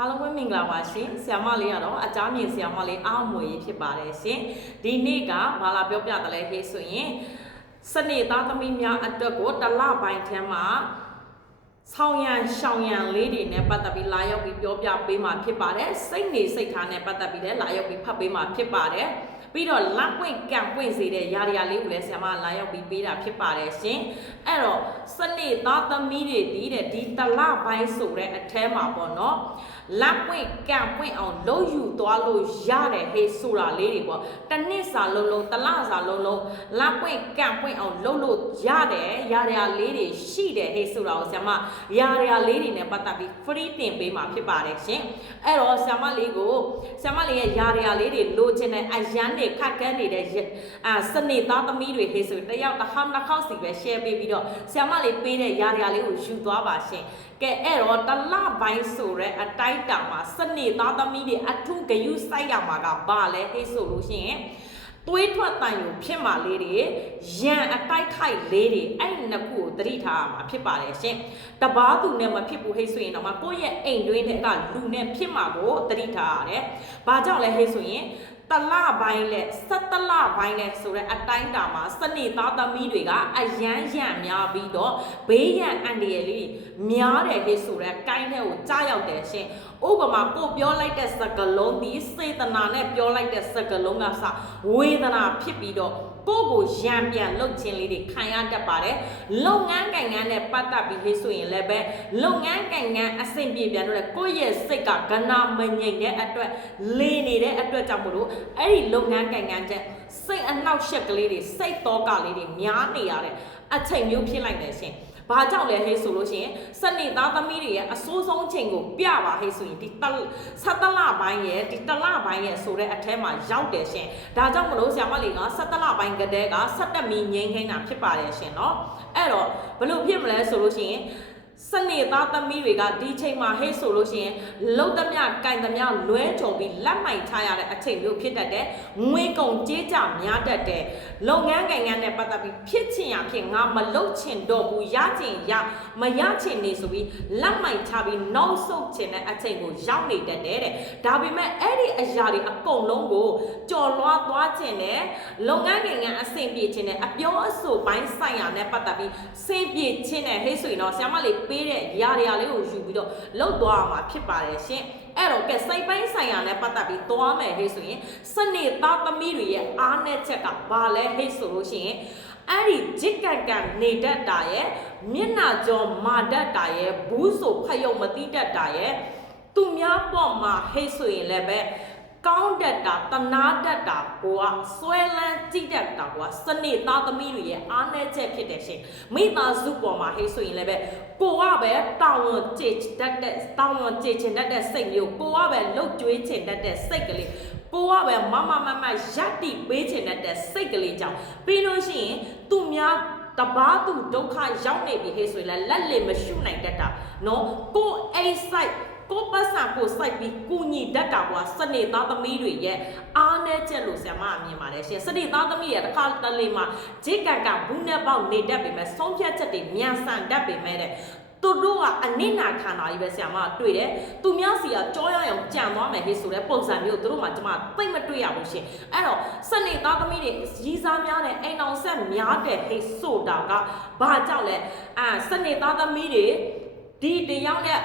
အားလုံးပဲမင်္ဂလာပါရှင်ဆရာမလေးကတော့အကြမ်းမြင်ဆရာမလေးအားမွေဖြစ်ပါတယ်ရှင်ဒီနေ့ကဘာလာပြောပြတယ်လဲဟေးဆိုရင်စနေသားသမီးများအတွက်ကိုတလပိုင်းထဲမှာဆောင်းရံရှောင်းရံလေးတွေနဲ့ပတ်သက်ပြီးလာရောက်ပြီးပြောပြပေးမှာဖြစ်ပါတယ်စိတ်နေစိတ်ထားနဲ့ပတ်သက်ပြီးလည်းလာရောက်ပြီးဖတ်ပေးမှာဖြစ်ပါတယ်ပြီးတော့လက်ပွင့်ကံပွင့်စေတဲ့ຢာရာလေးကိုလည်းဆရာမလာရောက်ပြီးပေးတာဖြစ်ပါတယ်ရှင်အဲ့တော့စနေသားသမီးတွေဒီတလပိုင်းဆိုတဲ့အထဲမှာပေါ့နော်လက်ပွင့်ကံပွင့်အောင်လုံးယူသွားလို့ရတယ်ဟေးဆိုတာလေးတွေပေါ့တစ်နှစ်စာလုံးတလစာလုံးလက်ပွင့်ကံပွင့်အောင်လုံးလို့ရတယ်ຢာရာလေးတွေရှိတယ်ဟေးဆိုတာကိုဆရာမຢာရာလေးတွေနဲ့ပတ်သက်ပြီး free တင်ပေးမှာဖြစ်ပါတယ်ရှင်အဲ့တော့ဆရာမလေးရဲ့ຢာရာလေးတွေလိုချင်တဲ့အရန်တွေခက်ကန်းနေတဲ့စနေသားသမီးတွေဟေးဆိုတယောက်တစ်ခေါက်စီပဲ share ပေးပြီးတော့ဆရာမလေးပေးတဲ့ຢာရာလေးကိုယူသွားပါရှင်ကဲအဲ့တော့တလပိုင်းဆိုတဲ့အတိုင်းတာမှာစနေသားသမီးတွေအထူးဂယုစိုက်ရမှာကဘာလဲဟေးဆိုလို့ရှိရင်သွေးထွက်တန်ယူဖြစ်မှာလေးတွေရန်အတိုက်ခိုက်လေးတွေအဲ့နှစ်ခုကိုသတိထားရမှာဖြစ်ပါတယ်ရှင်တပားသူနဲ့မဖြစ်ဘူးဟေးဆိုရင်တော့ကိုယ့်ရဲ့အိမ်တွင်းတွေကလူနဲ့ဖြစ်မှာကိုသတိထားရတယ်ဘာကြောင့်လဲဟေးဆိုရင်တလပိုင်းလဲ17လပိုင်းလဲဆိုတဲ့အတိုင်းတာမှာစနေသားသမီးတွေကအရန်ရန်များပြီးတော့ဘေးရန်အန္တရာယ်လေးများတယ်ဟေးဆိုတဲ့ကိုင်းထဲကိုကြားရောက်တယ်ရှင်ဥပမာကိုပြောလိုက်တဲ့စကားလုံးဒီစေတနာနဲ့ပြောလိုက်တဲ့စကားလုံးကစဝေဒနာဖြစ်ပြီးတော့ကိုရံပြန်လှုပ်ခြင်းလေးတွေခံရတတ်ပါတယ်လုပ်ငန်းကိုင်ငန်းနဲ့ပတ်သက်ပြီးဟေးဆိုရင်လည်းပဲလုပ်ငန်းကိုင်ငန်းအဆင်ပြေပြန်တော့ကိုယ့်ရဲ့စိတ်ကကနာမငြိမ်တဲ့အတွက်လေးနေတဲ့အတွက်ကြောင့်မို့လို့အဲ့ဒီလုပ်ငန်းကိုင်ငန်းချက်စိတ်အနှောက်အယှက်ကလေးတွေစိတ်တောကလေးတွေများနေရတဲ့အချိန်မျိုးဖြစ်လိုက်တယ်ရှင်ဘာကြောင့်လဲဟေးဆိုလို့ရှိရင်စနေသားသမီးတွေရဲ့အစိုးဆုံးချိန်ကိုပြပါဟေးဆိုရင်ဒီ17လပိုင်းရဲ့ဒီတလပိုင်းရဲ့ဆိုတဲ့အထဲမှာရောက်တယ်ရှင်ဒါကြောင့်မလို့ဆရာမလေးက17လပိုင်းကတည်းက17မီငိမ့်ခိုင်းတာဖြစ်ပါတယ်ရှင်เนาะအဲ့တော့ဘလို့ဖြစ်မလဲဆိုလို့ရှိရင်စနေသားသမီးတွေကဒီချိန်မှာဟေးဆိုလို့ရှိရင်လုံသမျှကင်သမျှလွဲချော်ပြီးလက်မိုက်ချရတဲ့အချိန်မျိုးဖြစ်တတ်တယ်ငွေကုန်ကြေးကြများတတ်တယ်လုပ်ငန်းကိုင်ငန်းနဲ့ပတ်သက်ပြီးဖြစ်ချင်ရဖြစ်ငါမလုပ်ချင်တော့ဘူးရချင်ရမရချင်နေဆိုပြီးလက်မိုက်ချပြီးနောက်ဆုတ်ချင်တဲ့အချိန်ကိုရောက်နေတတ်တယ်တဲ့ဒါပေမဲ့အဲ့ဒီအရာတွေအကုန်လုံးကိုကြော်လွှားသွားချင်တယ်လုပ်ငန်းကိုင်ငန်းအဆင်ပြေချင်တယ်အပြောအဆိုပိုင်းဆိုင်ရာနဲ့ပတ်သက်ပြီးဆင်ပြေချင်တယ်ဟေးဆိုရင်တော့ဆရာမလေးပေးတဲ့ຢာရာလေးကိုယူပြီးတော့လှုပ်သွားမှာဖြစ်ပါတယ်ရှင်အဲ့တော့ကဲစိတ်ပိုင်းဆိုင်ရာနဲ့ပတ်သက်ပြီးသွားမယ်ဟေးဆိုရင်စနေသားသမီးတွေရဲ့အားနည်းချက်ကဘာလဲဟေးဆိုလို့ရှိရင်အဲ့ဒီဂျစ်ကန်နေတတ်တာရဲ့မျက်နှာကြောမာတတ်တာရဲ့ဘူးဆိုဖတ်ရုံမသိတတ်တာရဲ့သူများပေါ်မှာဟေးဆိုရင်လည်းပဲကောင်းတတ်တာတနာတတ်တာကိုကဆွဲလန်းကြည့်တတ်တာကိုကစနေသားသမီးတွေရဲ့အားနည်းချက်ဖြစ်တယ်ရှင်မိသားစုပေါ်မှာဟေးဆိုရင်လည်းပဲကိုကပဲတောင်းဝန်ကြည့်တတ်တဲ့တောင်းဝန်ကြည့်ချင်တတ်တဲ့စိတ်မျိုးကိုကပဲလှုပ်ကြွေးချင်တတ်တဲ့စိတ်ကလေးကိုကပဲမရပ်တည်ပေးချင်တတ်တဲ့စိတ်ကလေးကြောင့်ပြီးလို့ရှိရင်သူများတပားသူဒုက္ခရောက်နေပြီဟေးဆိုရင်လည်းလက်လေမရှုနိုင်တတ်တာနော်ကိုအိတ်ဆိုင်ကိုပတ်စံကိုစိုက်ပြီးကုညီတတ်တာကစနေသားသမီးတွေရဲ့အားနည်းချက်လို့ဆရာမအမြင်ပါတယ်ရှင်စနေသားသမီးရဲ့တစ်ခါတလေမှာဂျေကန်ကဘူးနဲ့ပေါက်နေတတ်ပေမဲ့ဆုံးဖြတ်ချက်တွေမြန်ဆန်တတ်ပေမဲ့တဲ့သူတို့ကအနစ်နာခံတာကြီးပဲဆရာမတွေ့တယ်သူများစီကကြောရအောင်ကြံသွားမယ်ဟေးဆိုတဲ့ပုံစံမျိုးသူတို့မှကျမသိမတွေ့ရဘူးရှင်အဲ့တော့စနေသားသမီးတွေရီးစားများတဲ့အိမ်အောင်ဆက်များတဲ့ဟေးဆိုတာကဘာကြောင့်လဲစနေသားသမီးတွေဒီတယောက်နဲ့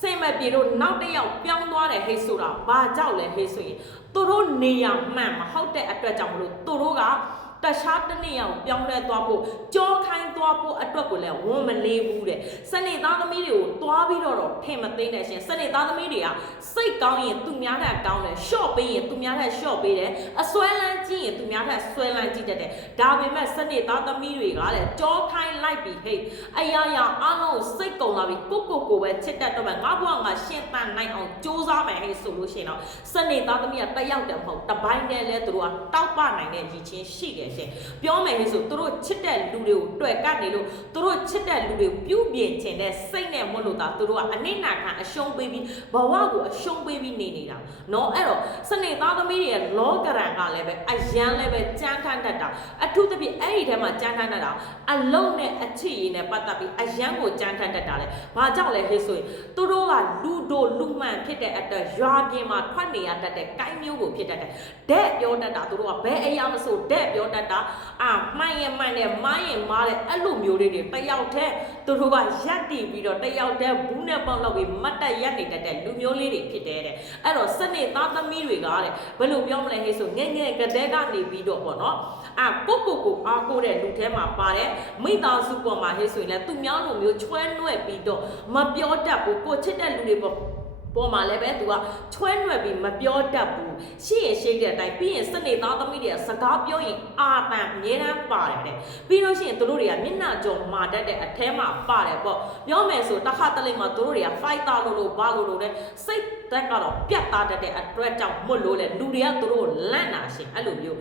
စိတ်မပြေလို့နောက်တစ်ယောက်ပြောင်းသွားတယ်ဟေးဆိုတာဘာကြောင့်လဲဟေးဆိုရင်သူတို့နေရမှန်မဟုတ်တဲ့အတွက်ကြောင့်မလို့သူတို့ကတခြားတနေ့အောင်ပြောင်းလဲသွားဖို့ကြောခိုင်းသွားဖို့အတွက်ကိုလည်းဝန်မလေးဘူးတဲ့စနေသားသမီးတွေကိုတွားပြီးတော့ထင်မသိနဲ့ရှင်စနေသားသမီးတွေကစိတ်ကောင်းရင်သူများထက်ကောင်းတယ်ရှော့ပေးရင်သူများထက်ရှော့ပေးတယ်အစွဲလန်းကြည့်ရင်သူများထက်ဆွဲလန်းကြည့်တတ်တယ်ဒါပေမဲ့စနေသားသမီးတွေကလည်းကြောခိုင်းလိုက်ပြီးဟေးအရာရာအားလုံးစိတ်ကုန်လာပြီးကိုပဲချစ်တတ်တော့မှငါဘွားငါရှင်းတန်နိုင်အောင်စူးစမ်းမယ်ဟေးဆိုလို့ရှိရင်တော့စနေသားသမီးကတက်ရောက်တယ်မဟုတ်တပိုင်းတည်းလဲသူတို့ကတောက်ပနိုင်တဲ့ရည်ချင်းရှိတယ်ပြောမယ်ဟေးဆိုသူတို့ချစ်တဲ့လူတွေကိုတွေ့ကတ်နေလို့သူတို့ချစ်တဲ့လူတွေကိုပြုပြင်ချင်တဲ့စိတ်နဲ့မလို့တာသူတို့ကအနစ်နာခံအရှုံးပေးပြီးဘဝကိုအရှုံးပေးပြီးနေနေတာနော်အဲ့တော့စနေသားသမီးတွေရဲ့လောကရန်ကလည်းပဲအရန်လည်းပဲကြမ်းထမ်းတတ်တာအထူးသဖြင့်အဲ့ဒီထဲမှာကြမ်းထမ်းတတ်တာအလုံးနဲ့အချစ်ရည်နဲ့ပတ်သက်ပြီးအရန်ကိုကြမ်းထမ်းတတ်တာ ရတယ်။ဘာကြောင့်လဲဟေ့ဆိုရင်သူတို့ကလူတို့လူမှန်ဖြစ်တဲ့အတွက်ရွာပြင်မှာထွက်နေရတတ်တဲ့ကိုင်းမျိုးကိုဖြစ်တတ်တယ်။တဲ့ပြောတတ်တာသူတို့ကဘယ်အရာမဆိုတဲ့ပြောတတ်တာမှန်ရင်မှန်တယ်မားရင်မားတယ်အဲ့လိုမျိုးတွေတယောက်တည်းသူတို့ကရက်တည်ပြီးတော့တယောက်တည်းဘူးနဲ့ပေါက်လောက်ပြီးမတ်တက်ရက်နေတတ်တဲ့လူမျိုးလေးတွေဖြစ်တယ်တဲ့။အဲ့တော့စနစ်သားသမီးတွေကတဲ့ဘယ်လိုပြောမလဲဟေ့ဆိုငယ်ငယ်ကတည်းကနေပြီးတော့ပေါ့နော်ကိုအားကိုတဲ့လူထဲမှာပါတယ်မိသားစုပေါ်မှာဟေ့ဆိုရင်လည်းသူများလိုမျိုးချွဲနွဲ့ပြီးတော့မပြောတတ်ဘူးကိုချစ်တဲ့လူတွေပေါ်မှာလည်းပဲသူကချွဲနွယ်ပြီးမပြောတတ်ဘူးရှိရရှိတဲ့အတိုင်းပြီးရင်စနေသားသမီးတွေကစကားပြောရင်အာတန်အမြဲတမ်းပါတယ်တဲ့ပြီးလို့ရှိရင်သူတို့တွေကမျက်နှာကြော်မာတတ်တဲ့အထဲမှာပါတယ်ပေါ့ပြောမယ်ဆိုတစ်ခါတလေမှာသူတို့တွေက fighter လို့ဘာလို့တဲ့စိတ်သက်ကတော့ပြတ်သားတတ်တဲ့အတွက်ကြောင့်မလို့လေလူတွေကသူတို့လန့်နာရှင်အဲ့လိုမျိုး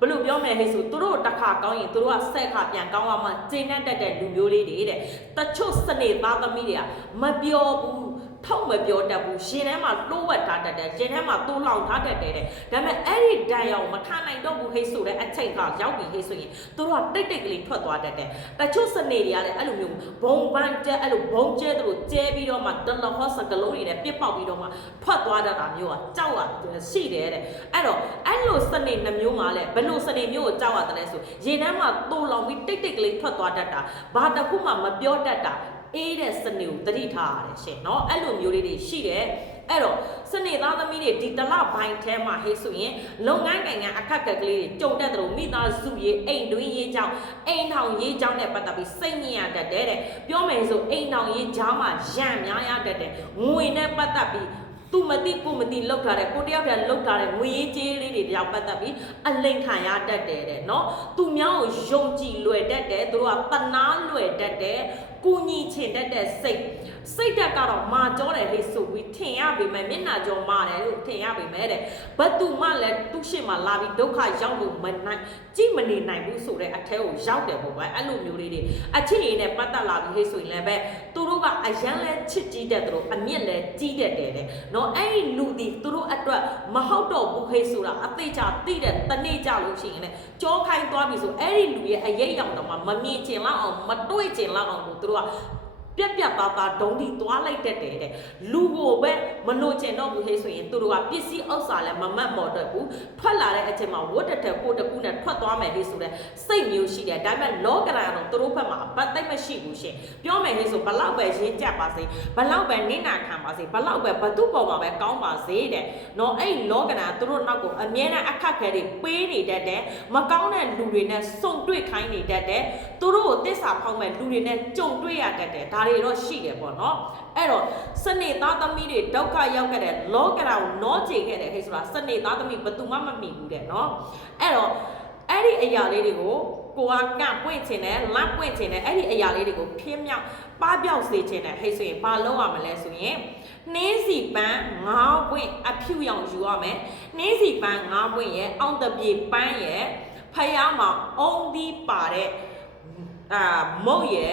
ဘယ်လိုပြောမလဲဟဲ့ဆိုသူတို့တစ်ခါကောင်းရင်သူတို့ကဆက်ခါပြန်ကောင်းအောင်မှကျင်းတတ်တဲ့လူမျိုးလေးတွေတဲ့တချို့စနေသားသမီးတွေကမပြောဘူးထောက်မပြောတတ်ဘူးရှင်ထဲမှာလှိုးဝက်ထားတတ်တယ်ရှင်ထဲမှာတိုးလောင်ထားတတ်တယ်တဲ့ဒါပေမဲ့အဲ့ဒီတန်ရောင်မခံနိုင်တော့ဘူးဟိတ်ဆိုတဲ့အချိန်ကရောက်ပြီဟိတ်ဆိုရင်သူတို့ကတိတ်ကလေးထွက်သွားတတ်တယ်တချို့စနေတွေကလည်းအဲ့လိုမျိုးဘုံပန်းကျဲအဲ့လိုဘုံကျဲသူတို့ကျဲပြီးတော့မှဒလဟောစကလုံးတွေနဲ့ပြစ်ပေါက်ပြီးတော့မှထွက်သွားတတ်တာမျိုးကကြောက်ရရှိတယ်တဲ့အဲ့တော့အဲ့လိုစနေနှမျိုးမှလည်းဘယ်လိုစနေမျိုးကိုကြောက်ရတယ်လဲဆိုရင်ထဲမှာတိုးလောင်ပြီးတိတ်ကလေးထွက်သွားတတ်တာဘာတစ်ခုမှမပြောတတ်တာအေးတဲ့စနေကိုတတိထားရတယ်ရှင်เนาะအဲ့လိုမျိုးလေးတွေရှိတယ်အဲ့တော့စနေသားသမီးတွေဒီတလဘိုင်းထဲမှာဟေးဆိုရင်လုပ်ငန်းကိုင်ငန်းအခက်အခဲကလေးတွေကြုံတတ်တယ်လို့မိသားစုရေးအိမ်တွင်းရေးကြောင်းအိမ်ထောင်ရေးကြောင်းနဲ့ပတ်သက်ပြီးစိတ်ညစ်ရတတ်တယ်တဲ့ပြောမယ်ဆိုအိမ်ထောင်ရေးကြောင်းမှာရံများရတတ်တယ်ငွေနဲ့ပတ်သက်ပြီးသူမသိကိုမသိလောက်ထားတဲ့ကိုတယောက်တည်းလောက်ထားတဲ့ငွေရေးကြေးလေးတွေတရားပတ်သက်ပြီးအလိမ်ခံရတတ်တယ်တဲ့နော်သူများကိုယုံကြည်လွယ်တတ်တယ်သူတို့ကတနာလွယ်တတ်တယ်ကိုညီချင်တတ်တဲ့စိတ်ဓာတ်ကတော့မာကြောတယ်ဟဲ့ဆိုပြီးထင်ရပေမဲ့မျက်နှာကြောမာတယ်လို့ထင်ရပေမဲ့တဲ့ဘသူမှလည်းသူ့ရှေ့မှာလာပြီးဒုက္ခရောက်လို့မနိုင်ကြည့်မနေနိုင်ဘူးဆိုတဲ့အထဲကိုရောက်တယ်ပေါ့ဗျအဲ့လိုမျိုးလေးတွေအချစ်ရည်နဲ့ပတ်သက်လာပြီးဟဲ့ဆိုရင်လည်းပဲသူတို့ကအရန်လဲချစ်ကြီးတဲ့သူတို့အမြင့်လဲကြီးတတ်တယ်တဲ့နော်အဲ့ဒီလူဒီသူတို့အတွက်မဟုတ်တော့ဘူးဟဲ့ဆိုတာအသေးချာသိတဲ့တနေ့ကြလို့ရှိရင်လည်းကြောခိုင်းသွားပြီဆိုအဲ့ဒီလူရဲ့အရေးရောင်တော့မမြင်ချင်လောက်အောင်မတွေ့ချင်လောက်အောင်သူတို့ကပြက်သားဒုံးတီသွားလိုက်တတ်တယ်တဲ့လူကိုပဲမလို့ကျင်တော့ဘူးဟဲ့ဆိုရင်သူတို့ကပစ္စည်းဥစ္စာလည်းမမတ်မော်တော့ဘူးထွက်လာတဲ့အချိန်မှာဝတ်တက်ကိုတကူနဲ့ထွက်သွားမယ်ဟဲ့ဆိုတဲ့စိတ်မျိုးရှိတယ်ဒါပေမဲ့လောကရာတော့သူတို့ဘက်မှာအပတ်သိမ့်မရှိဘူးရှင်ပြောမယ်ဟဲ့ဆိုဘလောက်ပဲရင်းကြပါစေဘလောက်ပဲနေနာခံပါစေဘလောက်ပဲဘသူ့ပေါ်မှာပဲကောင်းပါစေတဲ့နော်အဲ့လောကရာသူတို့နောက်ကိုအမြဲတမ်းအခက်ခဲတွေပေးနေတတ်တယ်မကောင်းတဲ့လူတွေနဲ့စုံတွေ့ခိုင်းနေတတ်တယ်သူတို့ကိုတစ္ဆာဖောက်မဲ့လူတွေနဲ့ကြုံတွေ့ရတတ်တယ်ဒါတွေတော့ရှိတယ်ပေါ့နော်အဲ့တော့စနေသားသမီးတွေဒုက္ခရောက်ခဲ့တဲ့လောကရာကိုနောချေခဲ့တဲ့ဟဲ့ဆိုတာစနေသားသမီးဘယ်သူမှမမိဘူးတဲ့နော်အဲ့တော့အဲ့ဒီအရာလေးတွေကိုကိုကပွင့်ချင်တယ်လက်ပွင့်ချင်တယ်အဲ့ဒီအရာလေးတွေကိုဖြင်းမြောက်ပပျောက်စေချင်တယ်ဟဲ့ဆိုရင်ဘာလုပ်ရမလဲဆိုရင်နှင်းစီပန်း9ပွင့်အဖြူရောင်ယူရမယ်နှင်းစီပန်း9ပွင့်ရဲ့အောင်တပြေပန်းရဲ့ဖယားမှာအုံးသီးပါတဲ့မုတ်ရဲ့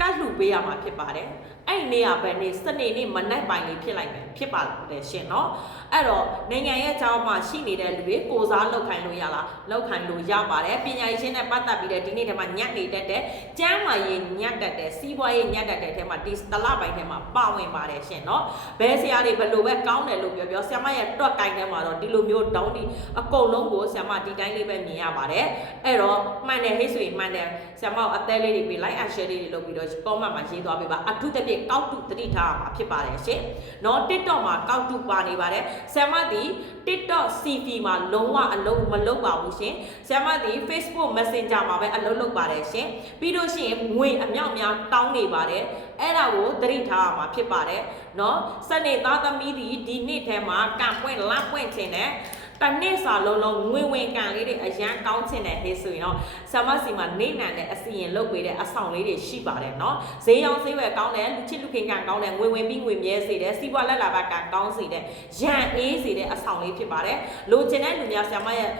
ကတ်လှူပေးရမှာဖြစ်ပါတယ်အဲ့နေရာပဲနေစနေနေ့မနက်ပိုင်းလေးဖြစ်လိုက်မယ်ဖြစ်ပါတယ်ရှင်เนาะအဲ့တော့နိုင်ငံရဲ့အကြောင်းမှာရှိနေတဲ့လူတွေကိုစားလောက်ခိုင်းလို့ရလားလောက်ခိုင်းလို့ရပါတယ်ပညာရေးရှင်းနဲ့ပတ်သက်ပြီးတဲ့ဒီနေ့တည်းမှာညက်နေတတ်တဲ့ကျမ်းမာရေးညက်တတ်တဲ့စီးပွားရေးညက်တတ်တဲ့ထဲမှာဒီတလပိုင်းထဲမှာပါဝင်ပါတယ်ရှင်เนาะဘယ်ဆရာတွေဘယ်လိုပဲကောင်းတယ်လို့ပြောဆရာမရဲ့တွက်ကိုင်းထဲမှာတော့ဒီလိုမျိုးတောင်းဒီအကုန်လုံးကိုဆရာမဒီတိုင်းလေးပဲမြင်ရပါတယ်အဲ့တော့မှန်တယ်ဟဲ့ဆိုရင်မှန်တယ်ဆရာမအသေးလေးတွေပြီး like and share လေးတွေလုပ်ပြီးတော့ comment မှာရေးသွားပေးပါအထူးသဖြင့်ကောက်တူတတိထားမှာဖြစ်ပါတယ်ရှင်เนาะ TikTok မှာကောက်တူပါနေပါတယ်ဆရာမဒီ TikTok CV မှာလုံးဝအလုံးမလုပ်ပါဘူးရှင်ဆရာမဒီ Facebook Messenger မှာပဲအလုံးလုပ်ပါတယ်ရှင်ပြီးလို့ရှိရင်ငွေအမြောက်များတောင်းနေပါတယ်အဲ့ဒါကိုတတိထားမှာဖြစ်ပါတယ်เนาะစနေသားသမီးဒီနေ့ထဲမှာကံပွင့်လပွင့်ခြင်းနဲ့တနေ့စာလုံးငွေဝင်ကန်လေးတွေအရန်ကောင်းချင်တယ်ဟဲ့ဆိုရင်တော့ဆမစီမှာနေနံတဲ့အစီရင်လုပ်ပေးတဲ့အဆောင်လေးတွေရှိပါတယ်เนาะဈေးရောင်းဈေးဝယ်ကောင်းတယ်လူချစ်လူခင်ကန်ကောင်းတယ်ငွေဝင်ပြီးငွေမြဲစေတယ်စီးပွားလက်လာဘကကောင်းစေတယ်ရန်အေးစေတဲ့အဆောင်လေးဖြစ်ပါတယ်လိုချင်တဲ့လူများဆမရဲ့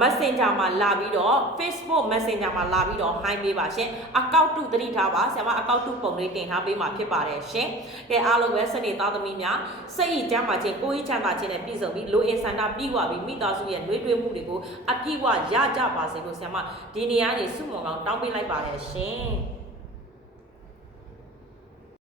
Messenger မှာလာပြီးတော့ Facebook Messenger မှာလာပြီးတော့ hi ပေးပါရှင်အကောင့်တုသတိထားပါဆရာမအကောင့်တုပုံလေးတင်ထားပေးမှာဖြစ်ပါတယ်ရှင်ကဲအားလုံးပဲစနေသားသမီးများစိတ်ရည်ကြမ်းပါခြင်းကိုယ်ရည်ချမ်းသာခြင်းနဲ့ပြည့်စုံပြီးလိုအင်ဆန္ဒပြီးွားပြီးမိသားစုရဲ့နှွေးထွေးမှုတွေကိုအပြည့်အဝရကြပါစေလို့ဆရာမဒီနေရာနေစုမုံအောင်တောင်းပေးလိုက်ပါတယ်ရှင်